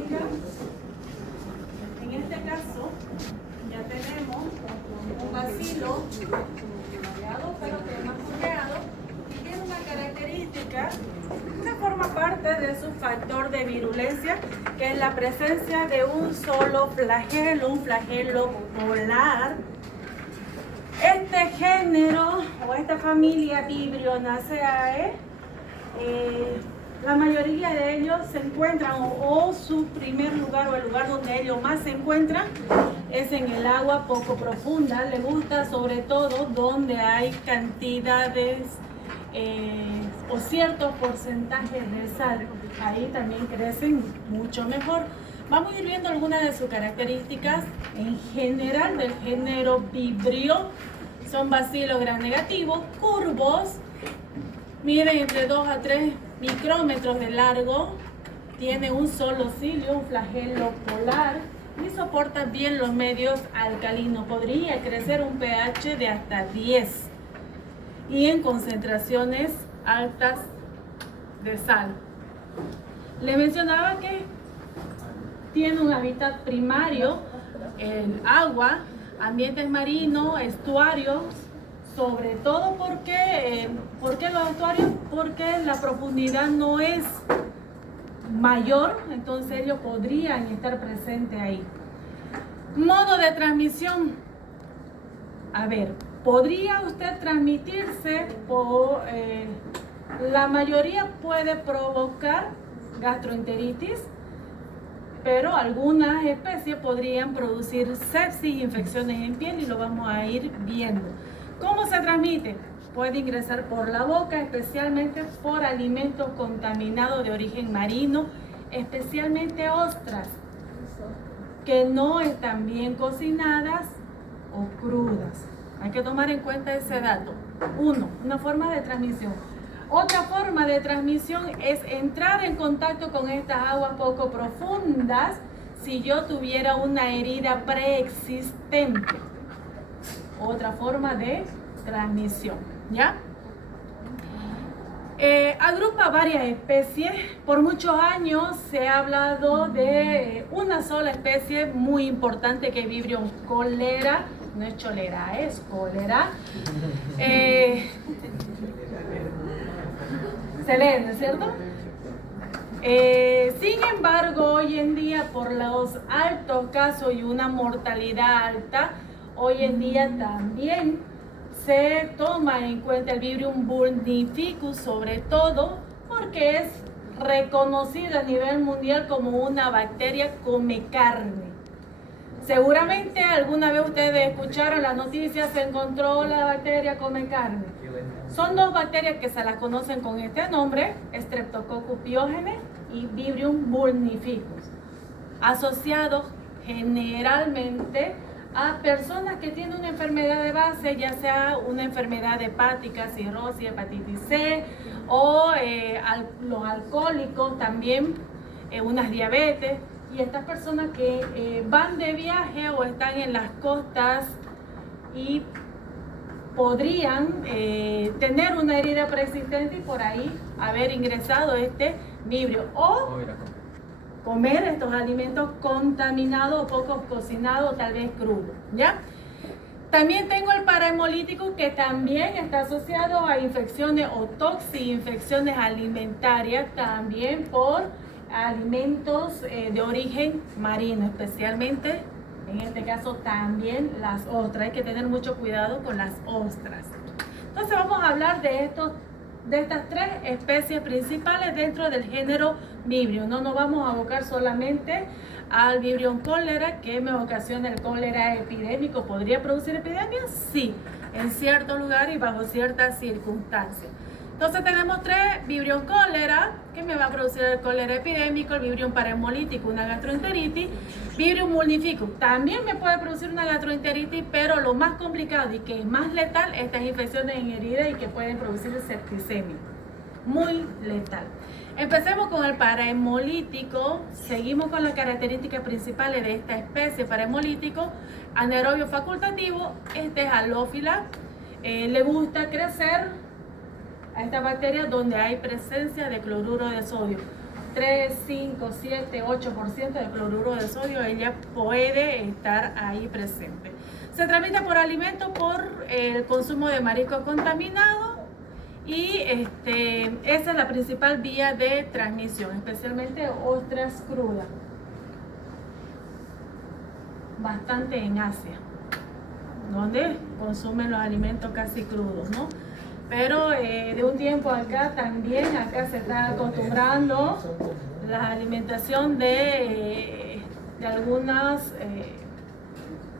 tenga, en este caso, ya tenemos un bacilo variado, pero que es más floreado y tiene una característica que forma parte de su factor de virulencia, que es la presencia de un solo flagelo, un flagelo polar. Este género o esta familia Vibrionaceae, la mayoría de ellos se encuentran o su primer lugar o el lugar donde ellos más se encuentran es en el agua poco profunda. Le gusta sobre todo donde hay cantidades o ciertos porcentajes de sal. Ahí también crecen mucho mejor. Vamos a ir viendo algunas de sus características en general del género Vibrio. Son bacilos gram negativos, curvos, miden entre 2 a 3 micrómetros de largo, tiene un solo cilio, un flagelo polar y soporta bien los medios alcalinos. Podría crecer un pH de hasta 10 y en concentraciones altas de sal. Le mencionaba que tiene un hábitat primario en agua, ambientes marinos, estuarios, sobre todo porque, ¿por qué los estuarios? Porque la profundidad no es mayor, entonces ellos podrían estar presentes ahí. Modo de transmisión. A ver, ¿podría usted transmitirse por... la mayoría puede provocar gastroenteritis, pero algunas especies podrían producir sepsis, infecciones en piel y lo vamos a ir viendo. ¿Cómo se transmite? Puede ingresar por la boca, especialmente por alimentos contaminados de origen marino, especialmente ostras que no están bien cocinadas o crudas. Hay que tomar en cuenta ese dato. Una forma de transmisión. Otra forma de transmisión es entrar en contacto con estas aguas poco profundas si yo tuviera una herida preexistente. Otra forma de transmisión, ¿ya? Agrupa varias especies. Por muchos años se ha hablado de una sola especie muy importante que es Vibrion cholera. No es cholera, es cólera. Se lee, ¿no es cierto? Sin embargo, hoy en día, por los altos casos y una mortalidad alta, hoy en día también se toma en cuenta el Vibrium burnificus, sobre todo porque es reconocida a nivel mundial como una bacteria come carne. Seguramente alguna vez ustedes escucharon las noticias, se encontró la bacteria come carne. Son dos bacterias que se las conocen con este nombre, Streptococcus pyogenes y Vibrium burnificus, asociados generalmente a personas que tienen una enfermedad de base, ya sea una enfermedad hepática, cirrosis, hepatitis C, o los alcohólicos también, unas diabetes, y estas personas que van de viaje o están en las costas y podrían tener una herida preexistente y por ahí haber ingresado este vibrio o comer estos alimentos contaminados o poco cocinados, tal vez crudos, ¿ya? También tengo el parahemolítico, que también está asociado a infecciones o toxi-infecciones alimentarias, también por alimentos de origen marino, especialmente en este caso también las ostras. Hay que tener mucho cuidado con las ostras. Entonces vamos a hablar de estas tres especies principales dentro del género Vibrio. No nos vamos a abocar solamente al Vibrion cólera, que me ocasiona el cólera epidémico. ¿Podría producir epidemias? Sí, en ciertos lugares y bajo ciertas circunstancias. Entonces tenemos tres: Vibrion cólera, que me va a producir el cólera epidémico; el Vibrion parahemolítico, una gastroenteritis; Vibrion burnificus, también me puede producir una gastroenteritis, pero lo más complicado y que es más letal, estas infecciones en heridas y que pueden producir septicemia, muy letal. Empecemos con el parahemolítico. Seguimos con las características principales de esta especie parahemolítico: anaerobio facultativo, este es halófila, le gusta crecer a esta bacteria donde hay presencia de cloruro de sodio. 3, 5, 7, 8% de cloruro de sodio, ella puede estar ahí presente. Se tramita por alimento por el consumo de mariscos contaminados y esa es la principal vía de transmisión, especialmente ostras crudas. Bastante en Asia, donde consumen los alimentos casi crudos, ¿no? Pero de un tiempo acá también, acá se está acostumbrando la alimentación de algunas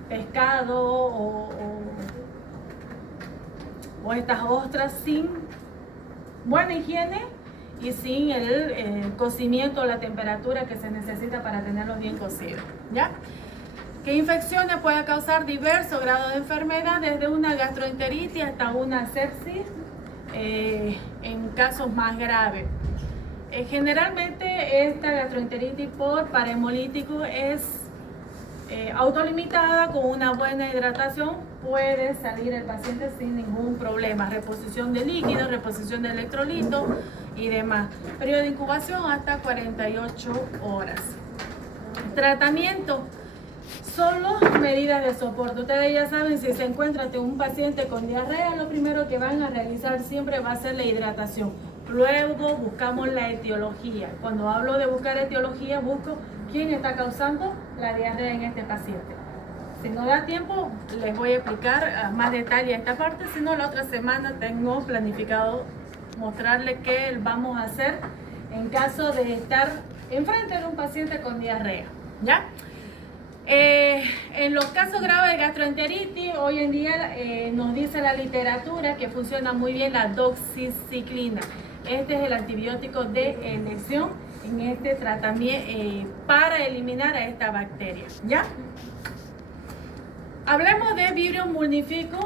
pescados o estas ostras sin buena higiene y sin el cocimiento, la temperatura que se necesita para tenerlos bien cocidos, ¿ya? ¿Qué infecciones puede causar diversos grados de enfermedad, desde una gastroenteritis hasta una sepsis en casos más graves? Generalmente esta gastroenteritis por parahemolítico es autolimitada. Con una buena hidratación puede salir el paciente sin ningún problema. Reposición de líquidos, reposición de electrolitos y demás. Periodo de incubación hasta 48 horas. Tratamiento. Solo medidas de soporte. Ustedes ya saben, si se encuentra ante un paciente con diarrea, lo primero que van a realizar siempre va a ser la hidratación. Luego buscamos la etiología. Cuando hablo de buscar etiología, busco quién está causando la diarrea en este paciente. Si no da tiempo, les voy a explicar a más detalle esta parte. Si no, la otra semana tengo planificado mostrarles qué vamos a hacer en caso de estar enfrente de un paciente con diarrea, ¿ya? En los casos graves de gastroenteritis, hoy en día nos dice la literatura que funciona muy bien la doxiciclina. Este es el antibiótico de elección en este tratamiento para eliminar a esta bacteria, ¿ya? Hablemos de Vibrio mulnificus,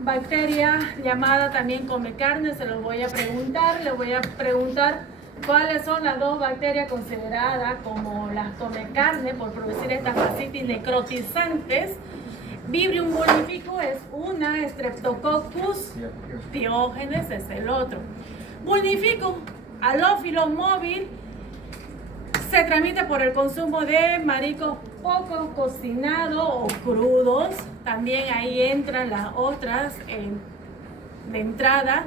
bacteria llamada también come carne. Se los voy a preguntar, les voy a preguntar cuáles son las dos bacterias consideradas como las come carne por producir estas fascitis necrotizantes. Vibrio mulnificus es una, Streptococcus pyogenes es el otro. Mulnificus halófilo móvil se transmite por el consumo de mariscos poco cocinados o crudos. También ahí entran las otras de entrada.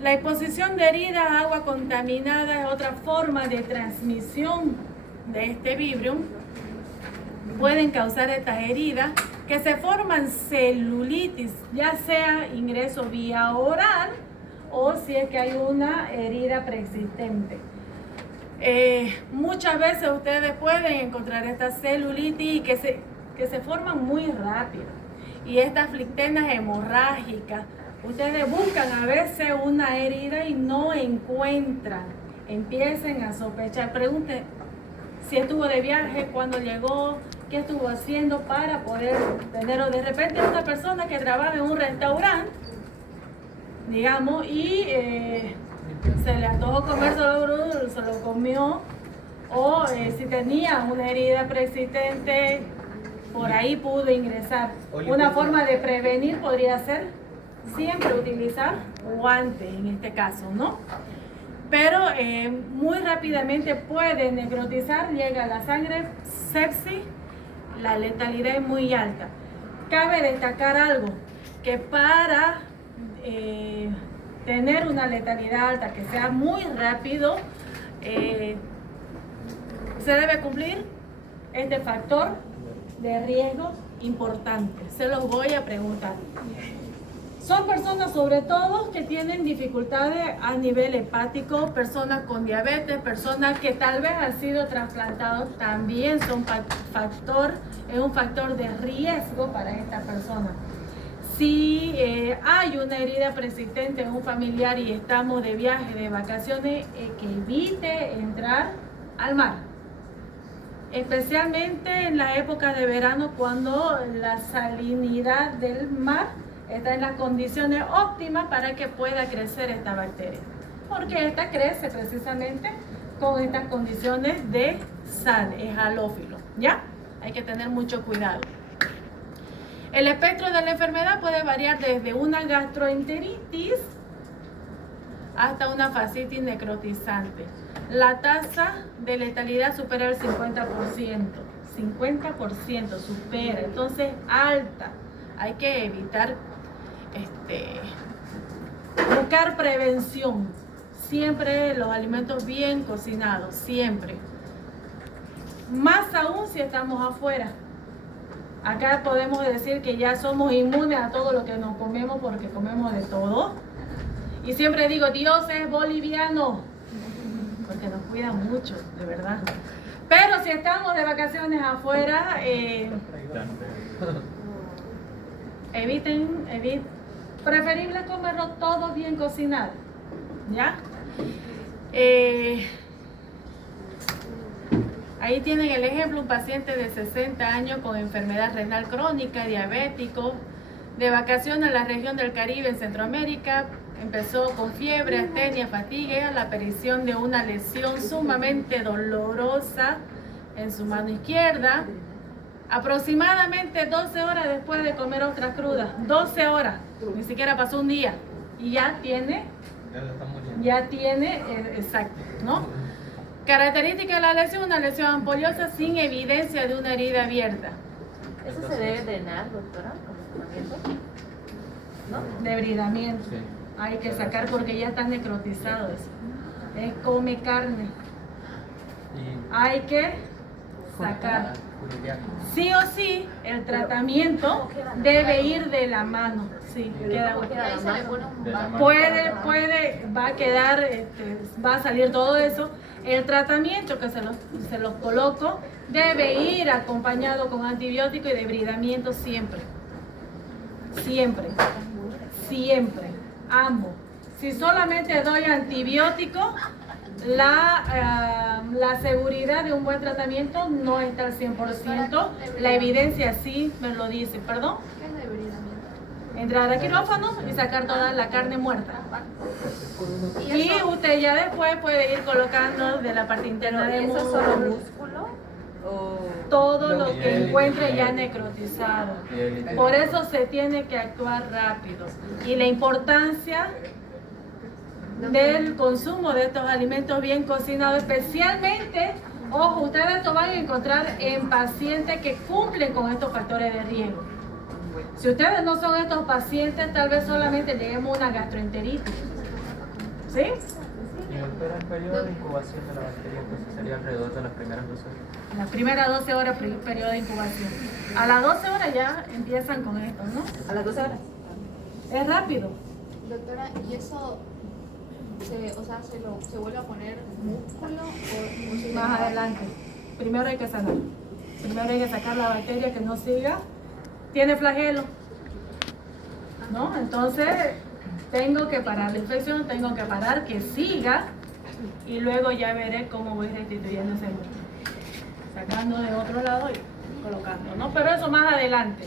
La exposición de heridas a agua contaminada es otra forma de transmisión de este vibrio. Pueden causar estas heridas que se forman celulitis, ya sea ingreso vía oral o si es que hay una herida preexistente. Muchas veces ustedes pueden encontrar estas celulitis que se forman muy rápido, y estas flictenas hemorrágicas. Ustedes buscan a veces una herida y no encuentran. Empiecen a sospechar. Pregunten si estuvo de viaje, cuándo llegó, qué estuvo haciendo para poder tenerlo. De repente una persona que trabaja en un restaurante, digamos, y se le antojó comer, se lo comió. O si tenía una herida preexistente, por ahí pudo ingresar. Una forma de prevenir podría ser siempre utilizar guantes en este caso, ¿no? Pero muy rápidamente puede necrotizar, llega a la sangre, sepsis, la letalidad es muy alta. Cabe destacar algo, que para tener una letalidad alta, que sea muy rápido, se debe cumplir este factor de riesgo importante. Se los voy a preguntar. Son personas sobre todo que tienen dificultades a nivel hepático, personas con diabetes, personas que tal vez han sido trasplantados, también son es un factor de riesgo para esta persona. Si hay una herida persistente en un familiar y estamos de viaje, de vacaciones, que evite entrar al mar. Especialmente en la época de verano, cuando la salinidad del mar está en las condiciones óptimas para que pueda crecer esta bacteria, porque esta crece precisamente con estas condiciones de sal, es halófilo, ¿ya? Hay que tener mucho cuidado. El espectro de la enfermedad puede variar desde una gastroenteritis hasta una fascitis necrotizante. la tasa de letalidad supera el 50%. 50% supera, entonces alta. Hay que evitar buscar prevención. Siempre los alimentos bien cocinados, siempre. Más aún si estamos afuera. Acá podemos decir que ya somos inmunes a todo lo que nos comemos porque comemos de todo. Y siempre digo, Dios es boliviano, porque nos cuida mucho, de verdad. Pero si estamos de vacaciones afuera, eviten, preferible comerlo todo bien cocinado, ¿ya? Ahí tienen el ejemplo, un paciente de 60 años con enfermedad renal crónica, diabético, de vacaciones en la región del Caribe, en Centroamérica. Empezó con fiebre, astenia, fatiga, la aparición de una lesión sumamente dolorosa en su mano izquierda. Aproximadamente 12 horas después de comer ostras crudas. 12 horas, ni siquiera pasó un día. Y ya tiene, exacto, ¿no? Característica de la lesión, una lesión ampoliosa sin evidencia de una herida abierta. ¿Eso se debe drenar, doctora, como tratamiento? ¿No? Debridamiento. Sí. Hay que sacar porque ya está necrotizado eso. Come carne. Hay que sacar. Sí o sí, el tratamiento debe ir de la mano. Sí, queda va a quedar, va a salir todo eso. El tratamiento que se los coloco debe ir acompañado con antibiótico y debridamiento siempre. Siempre. Siempre. Ambos. Si solamente doy antibiótico, la seguridad de un buen tratamiento no está al 100%. La evidencia sí me lo dice. ¿Perdón? ¿Qué es debridamiento? Entrar al quirófano y sacar toda la carne muerta. Y eso? usted ya después puede ir colocando de la parte interna del ¿Eso es solo músculo músculo? ¿O todo lo que encuentre ya necrotizado? Por eso se tiene que actuar rápido. Y la importancia del consumo de estos alimentos bien cocinados, especialmente, ojo, ustedes esto van a encontrar en pacientes que cumplen con estos factores de riesgo. Si ustedes no son estos pacientes, tal vez solamente lleguemos a una gastroenteritis. ¿Sí? Y doctora, el periodo de incubación de la bacteria pues sería alrededor de las primeras 12 horas. Las primeras 12 horas periodo de incubación. A las 12 horas ya empiezan con esto, ¿no? a las 12 horas? Es rápido. Doctora, ¿y eso se vuelve a poner músculo o se Más adelante. Primero hay que sanar. Primero hay que sacar la bacteria que no siga. Tiene flagelo, ¿no? Entonces tengo que parar la infección, tengo que parar que siga y luego ya veré cómo voy restituyendo ese músculo. Sacando de otro lado y colocando, ¿no? Pero eso más adelante.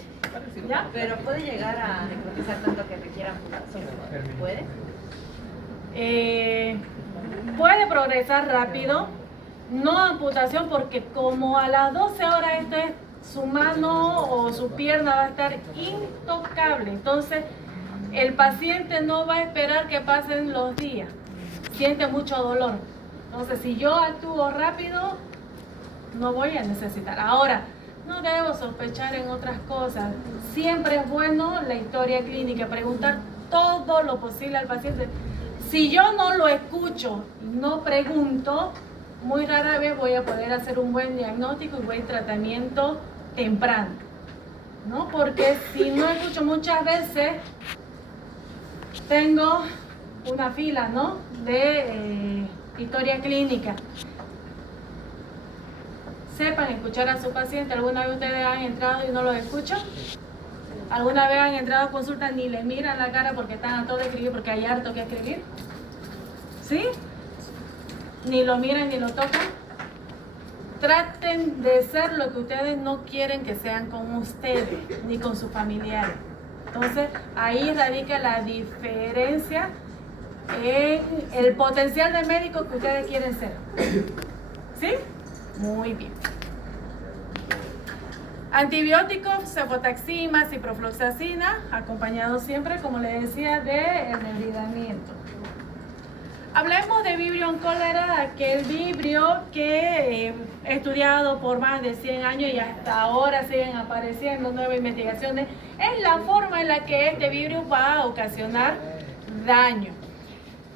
¿Ya? Pero puede llegar a necrotizar tanto que requiera amputación. ¿Puede? Puede progresar rápido, no amputación, porque como a las 12 horas su mano o su pierna va a estar intocable. Entonces, el paciente no va a esperar que pasen los días. Siente mucho dolor. Entonces, si yo actúo rápido, no voy a necesitar. Ahora, no debo sospechar en otras cosas. Siempre es bueno la historia clínica, preguntar todo lo posible al paciente. Si yo no lo escucho y no pregunto, muy rara vez voy a poder hacer un buen diagnóstico y buen tratamiento temprano, ¿no? Porque si no escucho muchas veces, tengo una fila, ¿no? De historia clínica. Sepan escuchar a su paciente. ¿Alguna vez ustedes han entrado y no los escuchan? ¿Alguna vez han entrado a consulta ni le miran la cara porque están a todo de escribir, porque hay harto que escribir? ¿Sí? Ni lo miran ni lo tocan. Traten de ser lo que ustedes no quieren que sean con ustedes, ni con sus familiares. Entonces, ahí radica la diferencia en el potencial de médico que ustedes quieren ser. ¿Sí? Muy bien. Antibióticos, cefotaxima, ciprofloxacina, acompañado siempre, como les decía, de debridamiento. Hablemos de Vibrio cólera, aquel vibrio que he estudiado por más de 100 años y hasta ahora siguen apareciendo nuevas investigaciones. Es la forma en la que este vibrio va a ocasionar daño.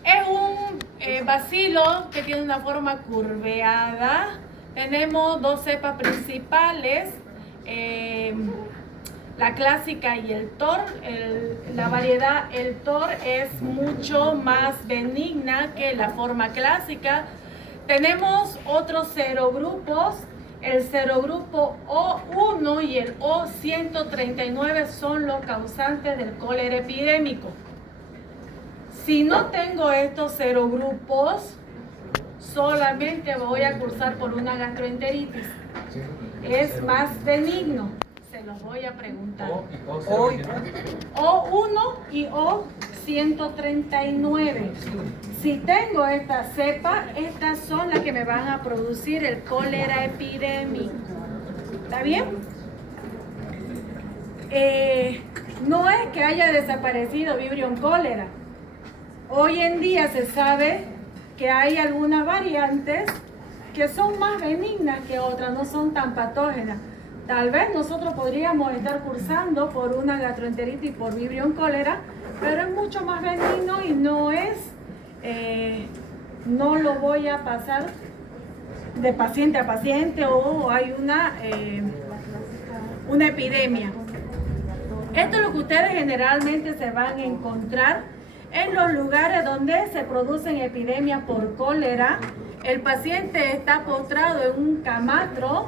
Es un bacilo que tiene una forma curveada. Tenemos dos cepas principales, la clásica y el TOR. La variedad, el TOR, es mucho más benigna que la forma clásica. Tenemos otros serogrupos. El serogrupo O1 y el O139 son los causantes del cólera epidémico. Si no tengo estos serogrupos, solamente voy a cursar por una gastroenteritis. Es más benigno. Se los voy a preguntar. O1 y O139. Si tengo esta cepa, estas son las que me van a producir el cólera epidémico. ¿Está bien? No es que haya desaparecido Vibrio cólera. Hoy en día se sabe que hay algunas variantes que son más benignas que otras, no son tan patógenas. Tal vez nosotros podríamos estar cursando por una gastroenteritis por Vibrio cólera, pero es mucho más benigno y no lo voy a pasar de paciente a paciente o hay una epidemia. Esto es lo que ustedes generalmente se van a encontrar en los lugares donde se producen epidemias por cólera. El paciente está postrado en un camastro.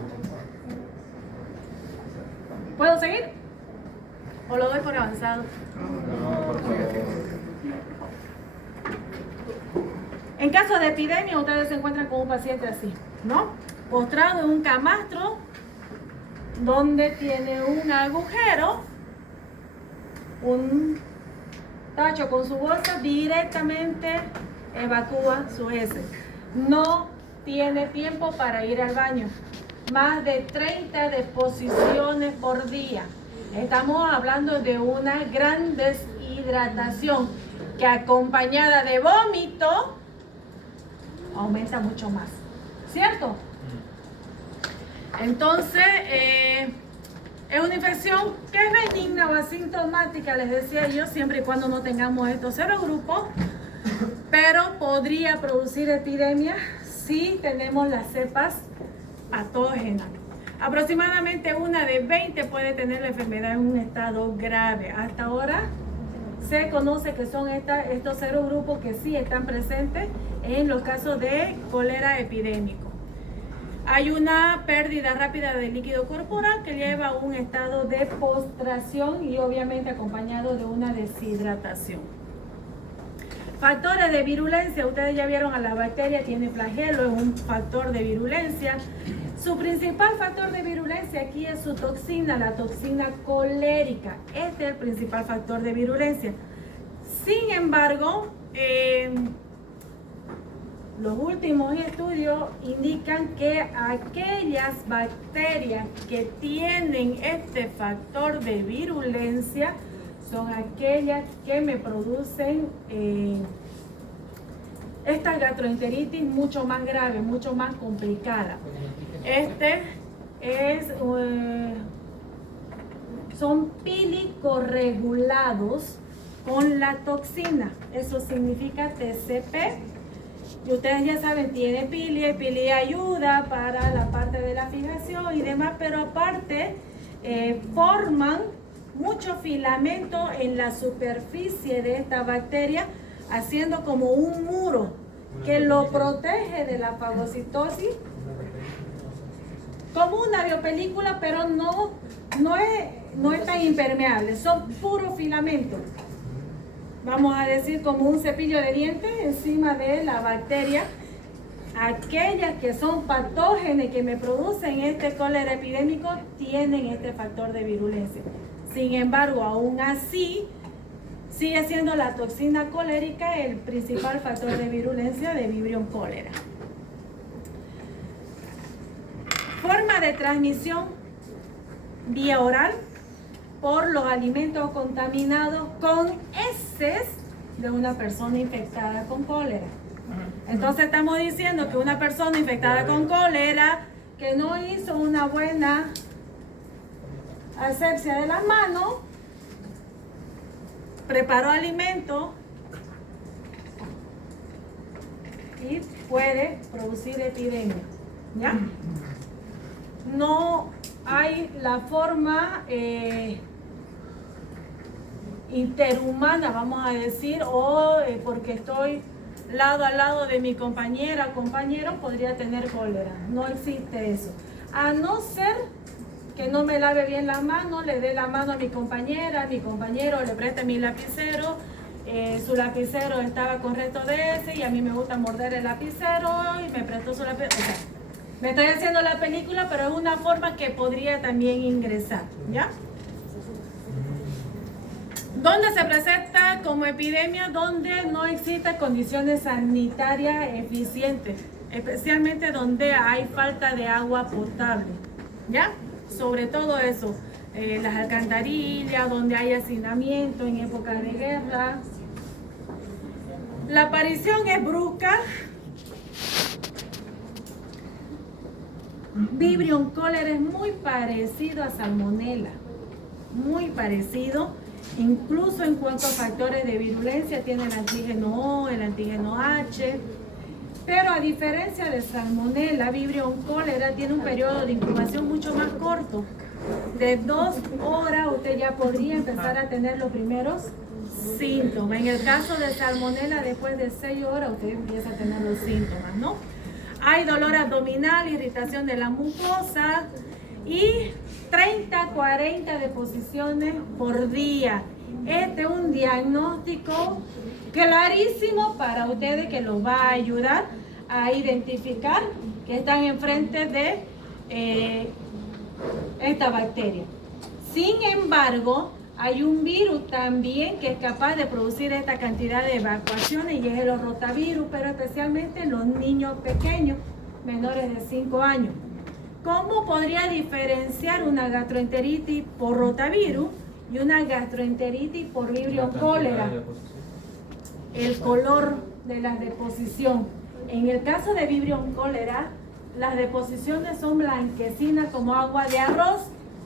¿Puedo seguir? ¿O lo doy por avanzado? En caso de epidemia, ustedes se encuentran con un paciente así, ¿no? Postrado en un camastro donde tiene un agujero, un tacho con su bolsa, directamente evacúa sus heces. No tiene tiempo para ir al baño. Más de 30 deposiciones por día. Estamos hablando de una gran deshidratación que acompañada de vómito aumenta mucho más, ¿cierto? Entonces, es una infección que es benigna o asintomática, les decía yo, siempre y cuando no tengamos estos serogrupos, pero podría producir epidemia si tenemos las cepas patógenas. Aproximadamente una de 20 puede tener la enfermedad en un estado grave. Hasta ahora se conoce que son estos serogrupos que sí están presentes en los casos de cólera epidémico. Hay una pérdida rápida del líquido corporal que lleva a un estado de postración y obviamente acompañado de una deshidratación. Factores de virulencia. Ustedes ya vieron a la bacteria, tiene flagelo, es un factor de virulencia. Su principal factor de virulencia aquí es su toxina, la toxina colérica. Este es el principal factor de virulencia. Sin embargo, los últimos estudios indican que aquellas bacterias que tienen este factor de virulencia son aquellas que me producen esta gastroenteritis mucho más grave, mucho más complicada. Son pilicorregulados con la toxina. Eso significa TCP. Y ustedes ya saben, tiene pili. Pili ayuda para la parte de la fijación y demás, pero aparte forman mucho filamento en la superficie de esta bacteria, haciendo como un muro que lo protege de la fagocitosis, como una biopelícula, pero no es tan impermeable, son puros filamentos. Vamos a decir como un cepillo de dientes encima de la bacteria. Aquellas que son patógenas que me producen este cólera epidémico tienen este factor de virulencia. Sin embargo, aún así, sigue siendo la toxina colérica el principal factor de virulencia de Vibrio cólera. Forma de transmisión: vía oral, por los alimentos contaminados con heces de una persona infectada con cólera. Entonces estamos diciendo que una persona infectada con cólera, que no hizo una buena asepsia de las manos, preparó alimentos y puede producir epidemia, ¿ya? No hay la forma interhumana, vamos a decir, o porque estoy lado a lado de mi compañera o compañero, podría tener cólera. No existe eso. A no ser que no me lave bien la mano, le dé la mano a mi compañera, mi compañero le preste mi lapicero, su lapicero estaba con resto de ese y a mí me gusta morder el lapicero y me prestó su lapicero. O sea, me estoy haciendo la película, pero es una forma que podría también ingresar, ¿ya? ¿Dónde se presenta como epidemia? Donde no existen condiciones sanitarias eficientes, especialmente donde hay falta de agua potable, ¿ya? Sobre todo eso, las alcantarillas, donde hay hacinamiento en épocas de guerra. La aparición es brusca. Vibrio cólera es muy parecido a Salmonella, muy parecido, incluso en cuanto a factores de virulencia, tiene el antígeno O, el antígeno H, pero a diferencia de Salmonella, Vibrio cólera tiene un periodo de incubación mucho más corto. De 2 horas usted ya podría empezar a tener los primeros síntomas. En el caso de Salmonella, después de 6 horas usted empieza a tener los síntomas, ¿no? Hay dolor abdominal, irritación de la mucosa y 30-40 deposiciones por día. Este es un diagnóstico clarísimo para ustedes que los va a ayudar a identificar que están enfrente de esta bacteria. Sin embargo, hay un virus también que es capaz de producir esta cantidad de evacuaciones y es el rotavirus, pero especialmente en los niños pequeños, menores de 5 años. ¿Cómo podría diferenciar una gastroenteritis por rotavirus y una gastroenteritis por Vibrio cólera? El color de la deposición. En el caso de Vibrio cólera, las deposiciones son blanquecinas como agua de arroz.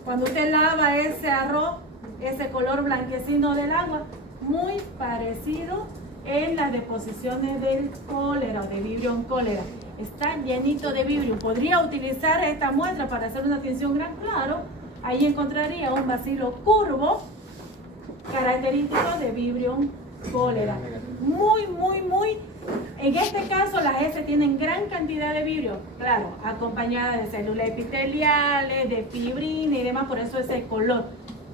Cuando usted lava ese arroz, ese color blanquecino del agua, muy parecido en las deposiciones del cólera o de Vibrio cólera. Está llenito de vibrio. Podría utilizar esta muestra para hacer una tinción gran claro. Ahí encontraría un bacilo curvo característico de Vibrio cólera. Muy. En este caso las S tienen gran cantidad de vibrio, claro, acompañada de células epiteliales, de fibrina y demás, por eso ese color.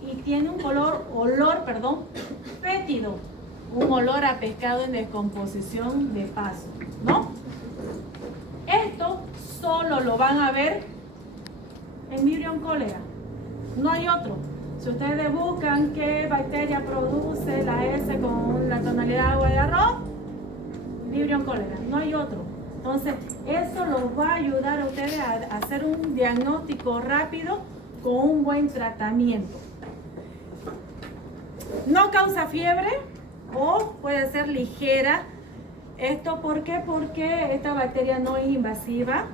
Y tiene un olor fétido, un olor a pescado en descomposición de paso, ¿no? Esto solo lo van a ver en Vibrio cólera, no hay otro. Si ustedes buscan qué bacteria produce la S con la tonalidad de agua de arroz, Vibrio cólera, no hay otro. Entonces, eso los va a ayudar a ustedes a hacer un diagnóstico rápido con un buen tratamiento. No causa fiebre o puede ser ligera. ¿Esto por qué? Porque esta bacteria no es invasiva.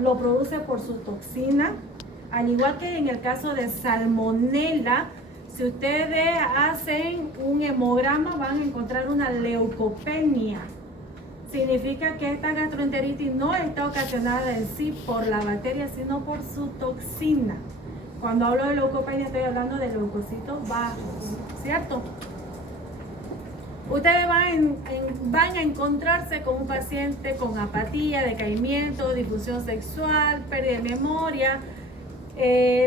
Lo produce por su toxina. Al igual que en el caso de Salmonella, si ustedes hacen un hemograma van a encontrar una leucopenia. Significa que esta gastroenteritis no está ocasionada en sí por la bacteria, sino por su toxina. Cuando hablo de leucopenia estoy hablando de leucocitos bajos, ¿cierto? Ustedes van a encontrarse con un paciente con apatía, decaimiento, difusión sexual, pérdida de memoria,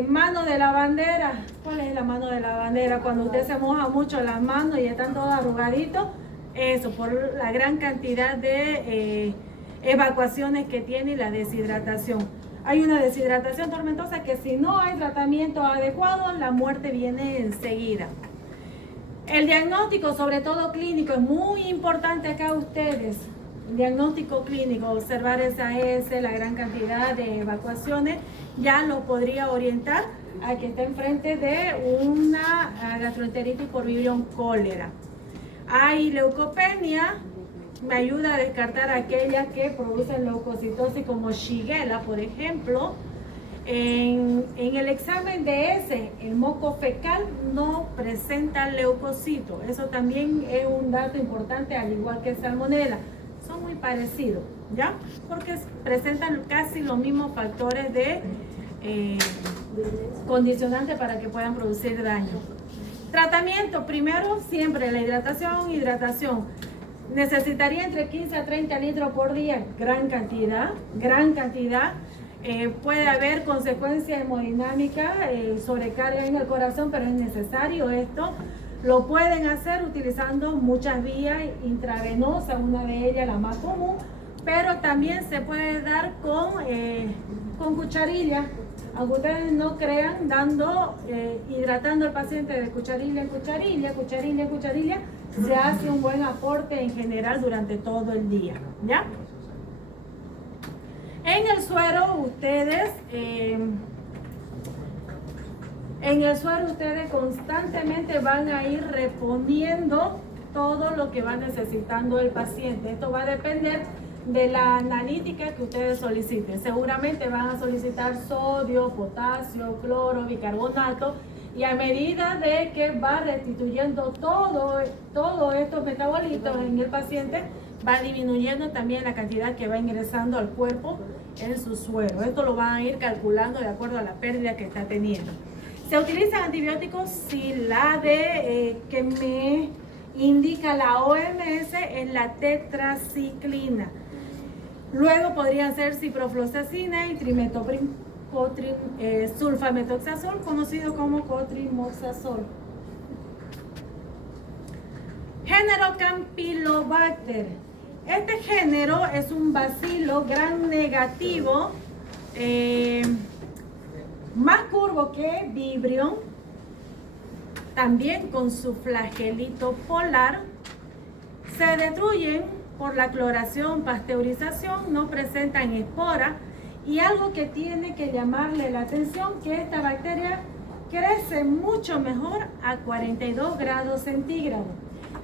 mano de lavandera. ¿Cuál es la mano de lavandera? Cuando usted se moja mucho las manos y están todos arrugaditos, eso, por la gran cantidad de evacuaciones que tiene y la deshidratación. Hay una deshidratación tormentosa que si no hay tratamiento adecuado, la muerte viene enseguida. El diagnóstico, sobre todo clínico, es muy importante acá ustedes. El diagnóstico clínico, observar esa S, la gran cantidad de evacuaciones, ya lo podría orientar a que esté enfrente de una gastroenteritis por Vibrio cólera. Hay leucopenia, me ayuda a descartar aquellas que producen leucocitosis como Shigella, por ejemplo. En el examen de ese, el moco fecal no presenta leucocitos. Eso también es un dato importante, al igual que Salmonella. Son muy parecidos, ¿ya? Porque presentan casi los mismos factores de condicionantes para que puedan producir daño. Tratamiento, primero siempre la hidratación. Necesitaría entre 15 a 30 litros por día, gran cantidad. Puede haber consecuencias hemodinámicas, sobrecarga en el corazón, pero es necesario esto. Lo pueden hacer utilizando muchas vías intravenosas, una de ellas la más común, pero también se puede dar con cucharilla. Aunque ustedes no crean, hidratando al paciente de cucharilla en cucharilla, se hace un buen aporte en general durante todo el día, ¿ya? En el suero ustedes constantemente van a ir reponiendo todo lo que va necesitando el paciente. Esto va a depender de la analítica que ustedes soliciten. Seguramente van a solicitar sodio, potasio, cloro, bicarbonato, y a medida de que va restituyendo todos estos metabolitos en el paciente, va disminuyendo también la cantidad que va ingresando al cuerpo en su suero. Esto lo van a ir calculando de acuerdo a la pérdida que está teniendo. ¿Se utilizan antibióticos? Sí, la que me indica la OMS es la tetraciclina. Luego podrían ser ciprofloxacina y sulfametoxazol, conocido como cotrimoxazol. Género Campylobacter. Este género es un bacilo gram negativo, más curvo que Vibrio, también con su flagelito polar. Se destruyen por la cloración, pasteurización, no presentan espora, y algo que tiene que llamarle la atención, que esta bacteria crece mucho mejor a 42 grados centígrados.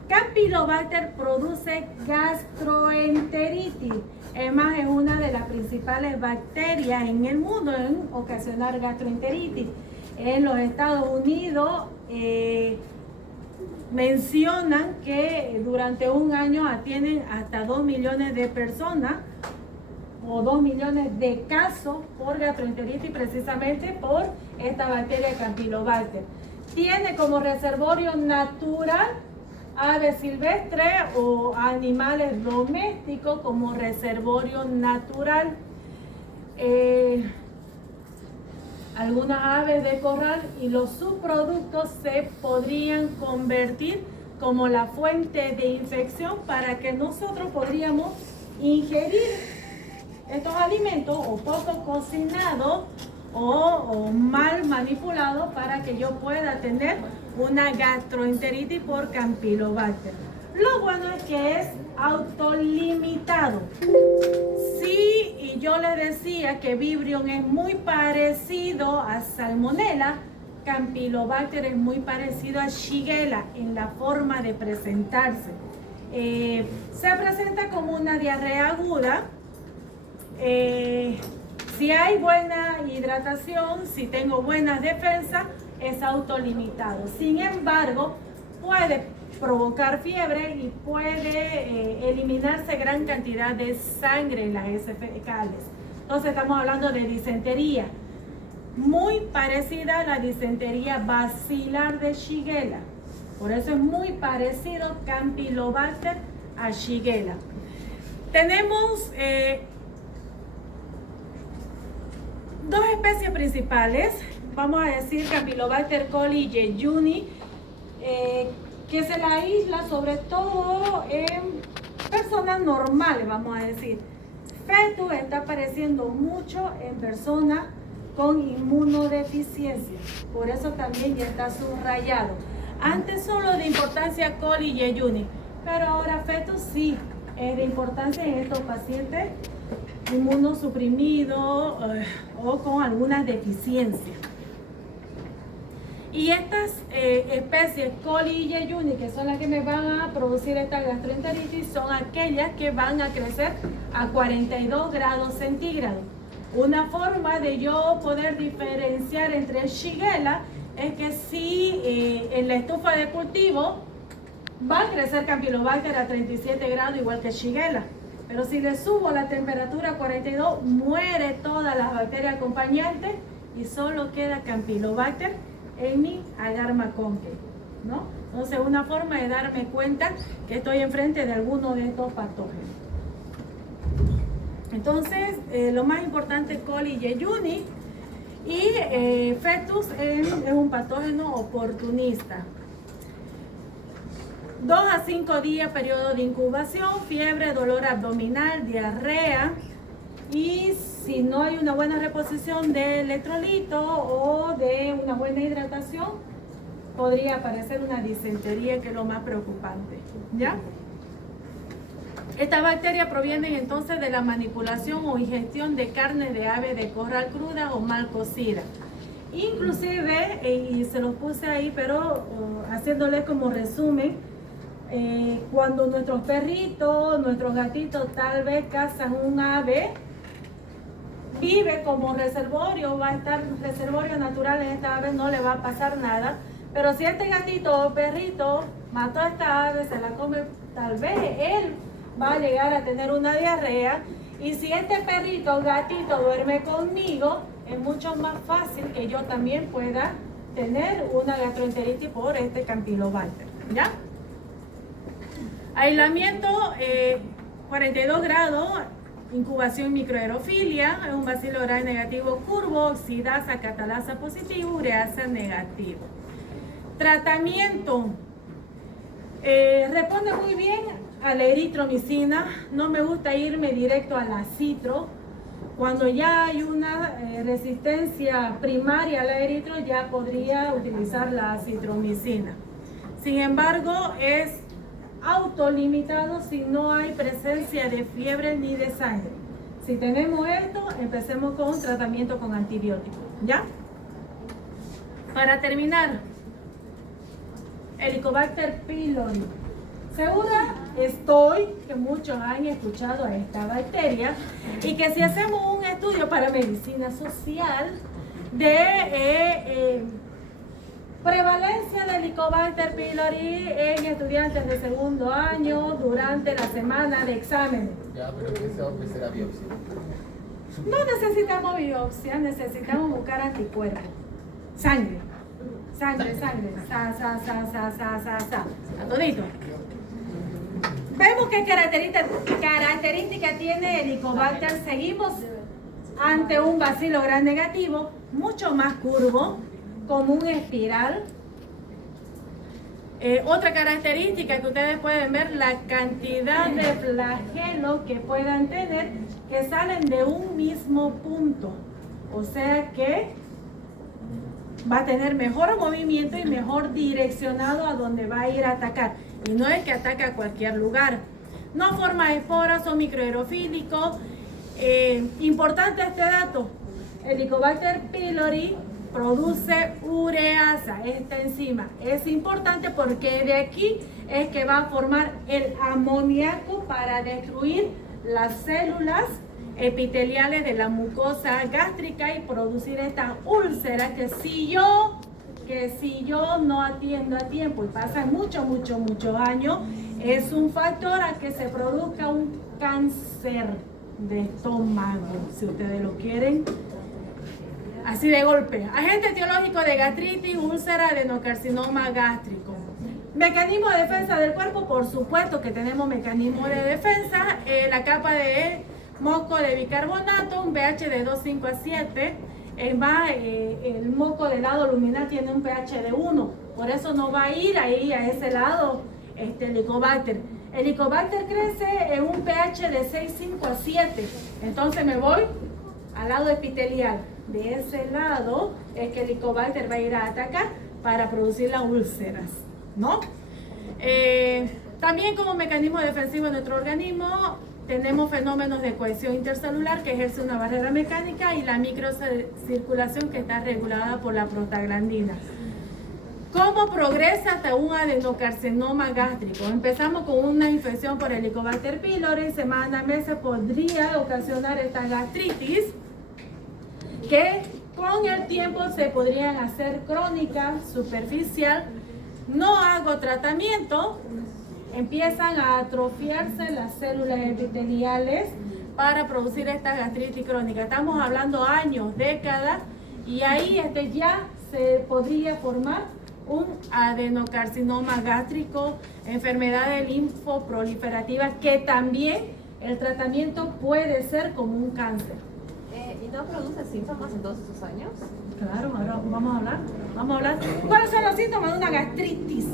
Campylobacter produce gastroenteritis. Es más, es una de las principales bacterias en el mundo en ocasionar gastroenteritis. En los Estados Unidos mencionan que durante un año atienden hasta 2 millones de personas o 2 millones de casos por gastroenteritis, precisamente por esta bacteria Campylobacter. Tiene como reservorio natural aves silvestres o animales domésticos como reservorio natural. Algunas aves de corral, y los subproductos se podrían convertir como la fuente de infección para que nosotros podríamos ingerir estos alimentos o poco cocinados o mal manipulados para que yo pueda tener una gastroenteritis por Campylobacter. Lo bueno es que es autolimitado. Sí, y yo les decía que Vibrio es muy parecido a Salmonella, Campylobacter es muy parecido a Shigella en la forma de presentarse. Se presenta como una diarrea aguda. Si hay buena hidratación, si tengo buenas defensas, es autolimitado. Sin embargo, puede provocar fiebre y puede eliminarse gran cantidad de sangre en las heces fecales. Entonces estamos hablando de disentería, muy parecida a la disentería basilar de Shigella. Por eso es muy parecido Campylobacter a Shigella. Tenemos dos especies principales, vamos a decir Campylobacter coli y yeyuni, que se la aísla sobre todo en personas normales, vamos a decir. Fetus está apareciendo mucho en personas con inmunodeficiencia, por eso también ya está subrayado. Antes solo de importancia coli y yeyuni, pero ahora fetus sí es de importancia en estos pacientes inmunosuprimidos o con alguna deficiencia. Y estas especies coli y yeyuni, que son las que me van a producir esta gastroenteritis, son aquellas que van a crecer a 42 grados centígrados. Una forma de yo poder diferenciar entre Shigella es que si en la estufa de cultivo va a crecer Campylobacter a 37 grados igual que Shigella, pero si le subo la temperatura a 42, muere todas las bacterias acompañantes y solo queda Campylobacter en mi agarma conque, ¿no? Entonces, una forma de darme cuenta que estoy enfrente de alguno de estos patógenos. Entonces, lo más importante, coli y yeyuni, y fetus es un patógeno oportunista. 2 a 5 días periodo de incubación, fiebre, dolor abdominal, diarrea, y si no hay una buena reposición de electrolito o de una buena hidratación, podría aparecer una disentería, que es lo más preocupante, ¿ya? Estas bacterias provienen entonces de la manipulación o ingestión de carne de ave de corral cruda o mal cocida. Inclusive, y se los puse ahí, pero haciéndole como resumen, cuando nuestros perritos, nuestros gatitos tal vez cazan un ave, vive como reservorio, va a estar reservorio natural en esta ave, no le va a pasar nada. Pero si este gatito o perrito mató a esta ave, se la come, tal vez él va a llegar a tener una diarrea. Y si este perrito o gatito duerme conmigo, es mucho más fácil que yo también pueda tener una gastroenteritis por este Campylobacter, ¿ya? Aislamiento, 42 grados, incubación microaerofilia, es un bacilo oral negativo curvo, oxidasa, catalasa positivo, ureasa negativo. Tratamiento, responde muy bien a la eritromicina. No me gusta irme directo a la citro. Cuando ya hay una resistencia primaria a la eritro, ya podría utilizar la citromicina. Sin embargo, es autolimitado si no hay presencia de fiebre ni de sangre. Si tenemos esto, empecemos con tratamiento con antibióticos, ¿ya? Para terminar, Helicobacter pylori. Segura estoy que muchos han escuchado a esta bacteria y que si hacemos un estudio para medicina social de prevalencia de Helicobacter pylori en estudiantes de segundo año durante la semana de exámenes. Ya, pero ¿qué se va a ofrecer a biopsia? No necesitamos biopsia, necesitamos buscar anticuerpos. Sangre. Sangre. A todito. Vemos qué característica tiene Helicobacter. Seguimos ante un bacilo gram negativo, mucho más curvo, como un espiral. Otra característica que ustedes pueden ver, la cantidad de flagelos que puedan tener, que salen de un mismo punto. O sea que va a tener mejor movimiento y mejor direccionado a donde va a ir a atacar. Y no es que ataca a cualquier lugar. No forma esporas, son microaerofílicos. Importante este dato, Helicobacter pylori produce ureasa, esta enzima. Es importante porque de aquí es que va a formar el amoníaco para destruir las células epiteliales de la mucosa gástrica y producir esta úlcera que si yo no atiendo a tiempo y pasan muchos años, es un factor a que se produzca un cáncer de estómago, si ustedes lo quieren así de golpe. Agente etiológico de gastritis, úlcera, adenocarcinoma gástrico. Mecanismo de defensa del cuerpo, por supuesto que tenemos mecanismo de defensa. La capa de moco de bicarbonato, un pH de 2,5 a 7. El moco del lado luminal tiene un pH de 1, por eso no va a ir ahí a ese lado Helicobacter. Helicobacter crece en un pH de 6,5 a 7, entonces me voy al lado epitelial. De ese lado es que Helicobacter va a ir a atacar para producir las úlceras, ¿no? También como mecanismo defensivo de nuestro organismo tenemos fenómenos de cohesión intercelular que ejerce una barrera mecánica y la microcirculación que está regulada por la prostaglandina. ¿Cómo progresa hasta un adenocarcinoma gástrico? Empezamos con una infección por Helicobacter pylori, semana a meses podría ocasionar esta gastritis, que con el tiempo se podrían hacer crónica, superficial. No hago tratamiento, empiezan a atrofiarse las células epiteliales para producir esta gastritis crónica. Estamos hablando años, décadas, y ahí ya se podría formar un adenocarcinoma gástrico, enfermedades linfoproliferativas, que también el tratamiento puede ser como un cáncer. ¿Y no produce síntomas en todos esos años? Claro, ahora vamos a hablar. ¿Cuáles son los síntomas de una gastritis?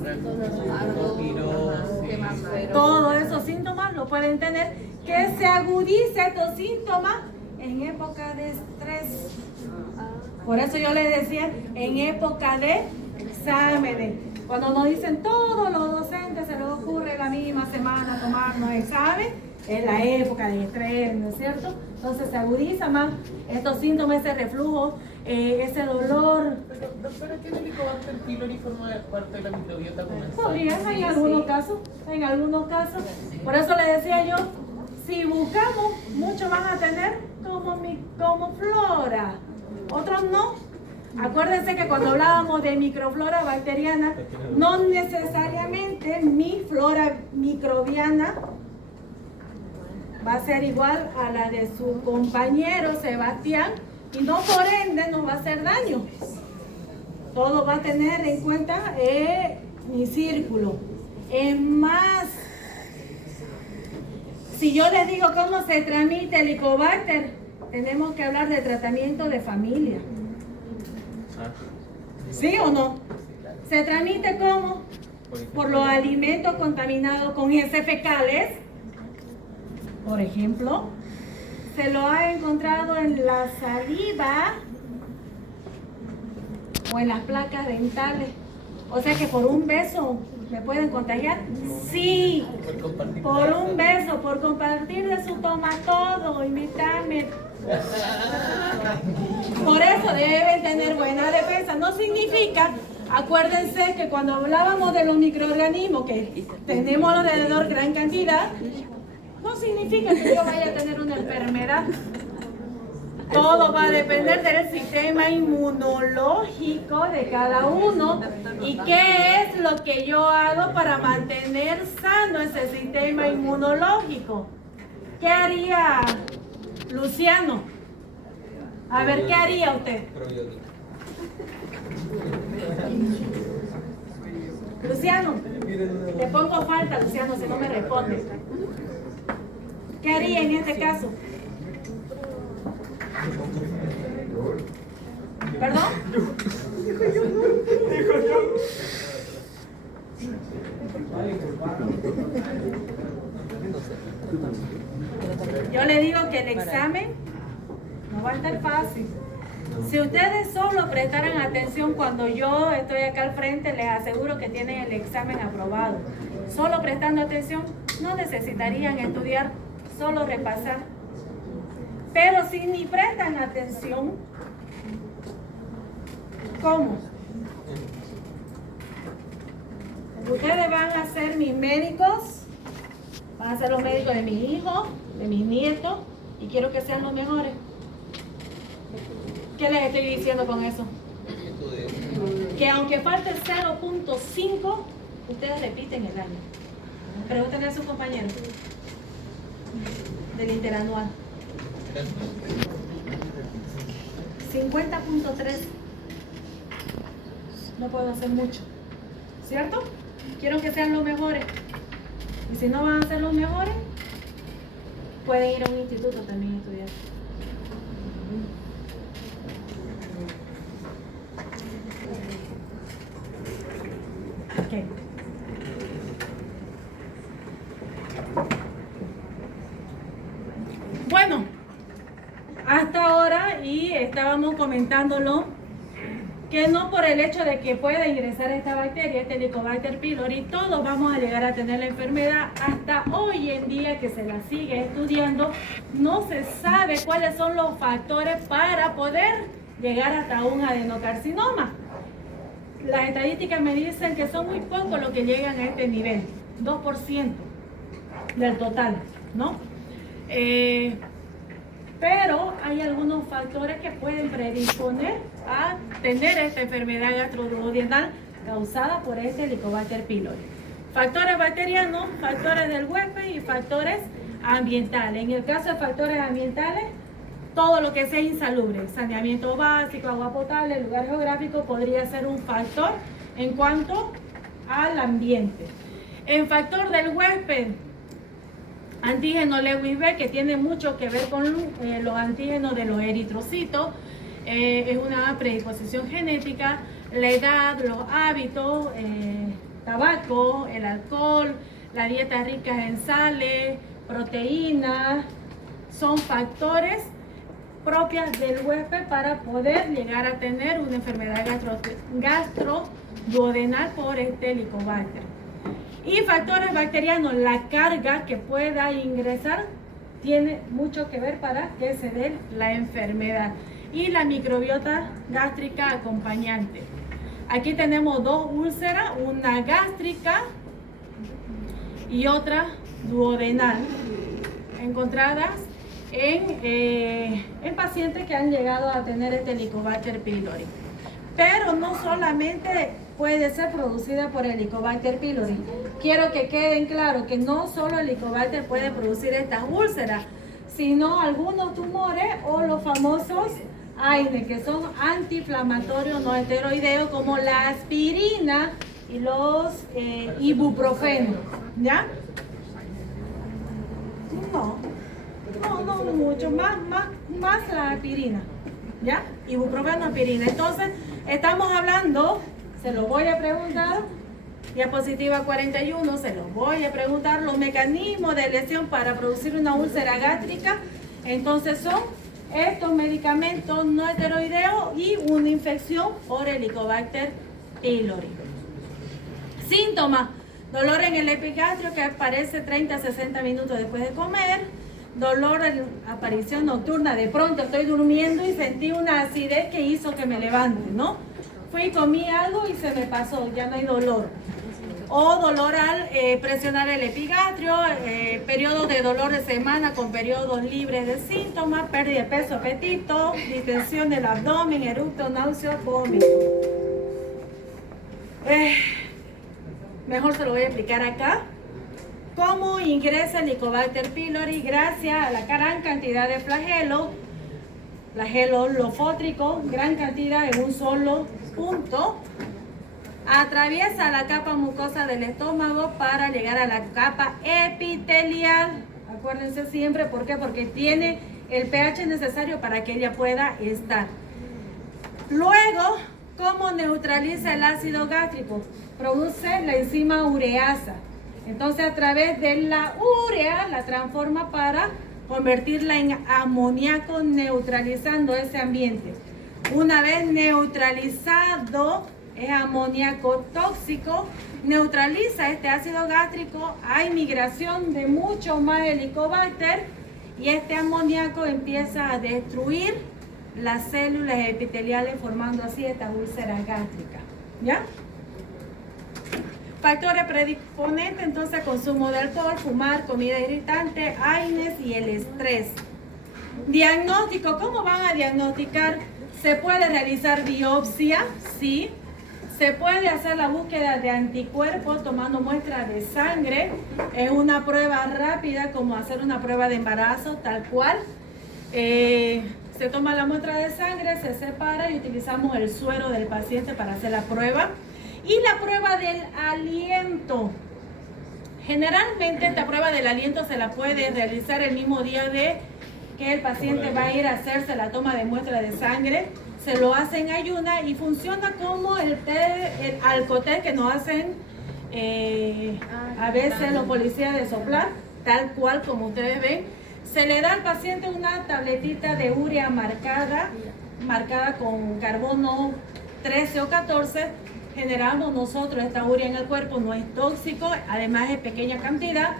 Todos esos síntomas lo pueden tener, que se agudiza estos síntomas en época de estrés. Por eso yo les decía, en época de exámenes. Cuando nos dicen todos los docentes se les ocurre la misma semana tomarnos examen, es la época de estrés, ¿no es cierto? Entonces se agudiza más estos síntomas, ese reflujo, ese dolor. Pero, doctora, ¿qué el Helicobacter pylori forma parte de la microbiota comensal? Podría, en algunos casos. Por eso le decía yo, si buscamos, mucho van a tener como flora. Otros no. Acuérdense que cuando hablábamos de microflora bacteriana, no necesariamente mi flora microbiana va a ser igual a la de su compañero Sebastián, y no por ende nos va a hacer daño. Todo va a tener en cuenta mi círculo. Es más, si yo les digo cómo se tramita el Helicobacter, tenemos que hablar de tratamiento de familia. ¿Sí o no? ¿Se transmite cómo? Por los alimentos contaminados con heces fecales. Por ejemplo, se lo ha encontrado en la saliva o en las placas dentales. O sea que por un beso me pueden contagiar. Sí, por un beso, por compartir de su tomatodo, invitarme. Por eso deben tener buena defensa. No significa, acuérdense que cuando hablábamos de los microorganismos que tenemos alrededor gran cantidad, no significa que yo vaya a tener una enfermedad. Todo va a depender del sistema inmunológico de cada uno y qué es lo que yo hago para mantener sano ese sistema inmunológico. ¿Qué haría Luciano? A ver, ¿qué haría usted? Luciano, te pongo falta, Luciano, si no me respondes. ¿Qué haría en este caso? ¿Perdón? Yo le digo que el examen no va a estar fácil. Si ustedes solo prestaran atención cuando yo estoy acá al frente, les aseguro que tienen el examen aprobado. Solo prestando atención, no necesitarían estudiar, solo repasar. Pero si ni prestan atención, ¿cómo? Ustedes van a ser mis médicos, van a ser los médicos de mis hijos, de mis nietos, y quiero que sean los mejores. ¿Qué les estoy diciendo con eso? Que aunque falte 0.5, ustedes repiten el año. Pregúntenle a sus compañeros del interanual. 50.3. No puedo hacer mucho, ¿cierto? Quiero que sean los mejores. Y si no van a ser los mejores, pueden ir a un instituto también a estudiar. Okay. Bueno, hasta ahora, y estábamos comentándolo, que no por el hecho de que pueda ingresar esta bacteria, este Helicobacter pylori, todos vamos a llegar a tener la enfermedad. Hasta hoy en día que se la sigue estudiando, no se sabe cuáles son los factores para poder llegar hasta un adenocarcinoma. las estadísticas me dicen que son muy pocos los que llegan a este nivel, 2% del total, ¿no? Pero hay algunos factores que pueden predisponer a tener esta enfermedad gastroduodenal causada por este Helicobacter pylori. Factores bacterianos, factores del huésped y factores ambientales. En el caso de factores ambientales, todo lo que sea insalubre, saneamiento básico, agua potable, lugar geográfico, podría ser un factor en cuanto al ambiente. En factor del huésped, antígeno Lewis B, que tiene mucho que ver con los antígenos de los eritrocitos, es una predisposición genética, la edad, los hábitos, tabaco, el alcohol, la dieta rica en sales, proteínas, son factores propias del huésped para poder llegar a tener una enfermedad gastroduodenal por este Helicobacter. Y factores bacterianos, la carga que pueda ingresar tiene mucho que ver para que se dé la enfermedad. Y la microbiota gástrica acompañante. Aquí tenemos dos úlceras, una gástrica y otra duodenal, encontradas en pacientes que han llegado a tener este Helicobacter pylori. Pero no solamente puede ser producida por Helicobacter pylori. Quiero que queden claro que no solo el Helicobacter puede producir estas úlceras, sino algunos tumores o los famosos AINE, que son antiinflamatorios no esteroideos, como la aspirina y los ibuprofeno, ¿ya? No mucho, más la aspirina, ¿ya? Ibuprofeno, aspirina. Entonces, estamos hablando, se lo voy a preguntar, diapositiva 41, se lo voy a preguntar, los mecanismos de lesión para producir una úlcera gástrica. Entonces son estos medicamentos no esteroideos y una infección por Helicobacter pylori. Síntomas: dolor en el epigastrio que aparece 30 a 60 minutos después de comer, dolor en aparición nocturna, de pronto estoy durmiendo y sentí una acidez que hizo que me levante, ¿no? Fui y comí algo y se me pasó, ya no hay dolor. O dolor al presionar el epigastrio, periodos de dolor de semana con periodos libres de síntomas, pérdida de peso, apetito, distensión del abdomen, eructo, náusea, vómito. Mejor se lo voy a explicar acá. ¿Cómo ingresa el Helicobacter pylori? Gracias a la gran cantidad de flagelos lofótricos, gran cantidad en un solo punto. Atraviesa la capa mucosa del estómago para llegar a la capa epitelial. Acuérdense siempre, ¿por qué? Porque tiene el pH necesario para que ella pueda estar. Luego, ¿cómo neutraliza el ácido gástrico? Produce la enzima ureasa. Entonces, a través de la urea la transforma para convertirla en amoníaco, neutralizando ese ambiente. Una vez neutralizado, es amoníaco tóxico, neutraliza este ácido gástrico, hay migración de mucho más Helicobacter y este amoníaco empieza a destruir las células epiteliales, formando así esta úlcera gástrica, ¿ya? Factores predisponentes, entonces consumo de alcohol, fumar, comida irritante, AINES y el estrés. Diagnóstico, ¿cómo van a diagnosticar? ¿Se puede realizar biopsia? Sí. Se puede hacer la búsqueda de anticuerpos tomando muestras de sangre. Es una prueba rápida, como hacer una prueba de embarazo, tal cual. Se toma la muestra de sangre, se separa y utilizamos el suero del paciente para hacer la prueba. Y la prueba del aliento. Generalmente esta prueba del aliento se la puede realizar el mismo día de que el paciente va a ir a hacerse la toma de muestra de sangre. Se lo hacen en ayuna y funciona como el alcotel que nos hacen a veces los policías de soplar, tal cual como ustedes ven. Se le da al paciente una tabletita de urea marcada con carbono 13 o 14. Generamos nosotros esta urea en el cuerpo, no es tóxico, además es pequeña cantidad.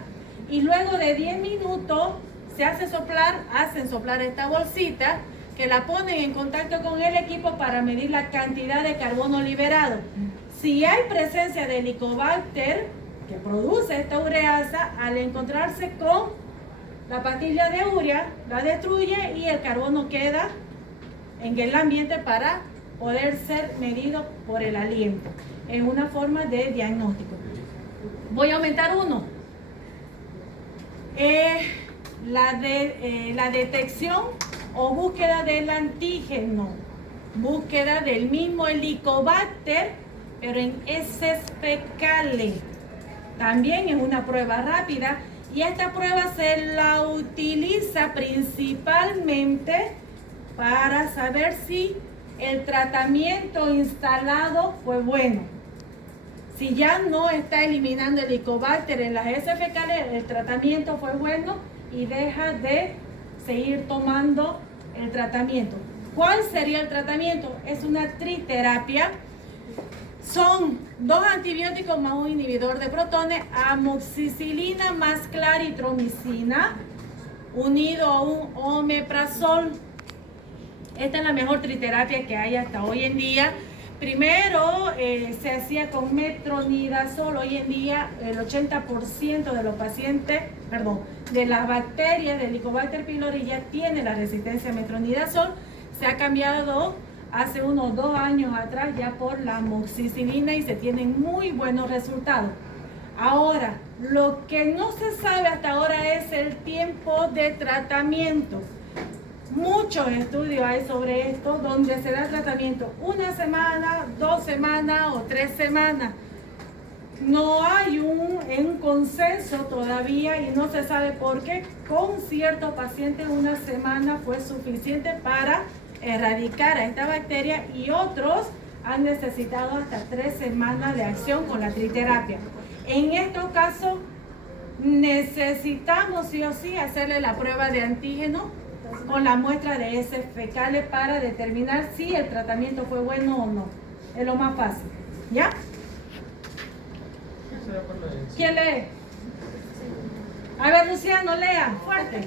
Y luego de 10 minutos se hacen soplar esta bolsita, que la ponen en contacto con el equipo para medir la cantidad de carbono liberado. Si hay presencia de Helicobacter que produce esta ureasa, al encontrarse con la pastilla de urea, la destruye y el carbono queda en el ambiente para poder ser medido por el aliento. Es una forma de diagnóstico. Voy a aumentar uno. La detección o búsqueda del antígeno. Búsqueda del mismo Helicobacter, pero en heces fecales. También es una prueba rápida y esta prueba se la utiliza principalmente para saber si el tratamiento instalado fue bueno. Si ya no está eliminando el Helicobacter en las heces fecales, el tratamiento fue bueno y deja de seguir tomando el tratamiento. ¿Cuál sería el tratamiento? Es una triterapia. Son 2 antibióticos más un inhibidor de protones, amoxicilina más claritromicina, unido a un omeprazol. Esta es la mejor triterapia que hay hasta hoy en día. Primero se hacía con metronidazol. Hoy en día el 80% de los pacientes, de las bacterias del Helicobacter pylori ya tiene la resistencia a metronidazol. Se ha cambiado hace unos 2 años atrás ya por la amoxicilina y se tienen muy buenos resultados. Ahora, lo que no se sabe hasta ahora es el tiempo de tratamiento. Muchos estudios hay sobre esto, donde se da tratamiento 1 semana, 2 semanas o 3 semanas. No hay un consenso todavía y no se sabe por qué. Con ciertos pacientes 1 semana fue suficiente para erradicar a esta bacteria y otros han necesitado hasta 3 semanas de acción con la triterapia. En estos casos necesitamos sí o sí hacerle la prueba de antígeno con la muestra de heces fecales para determinar si el tratamiento fue bueno o no. Es lo más fácil. ¿Ya? ¿Quién lee? A ver, Luciano, lea fuerte.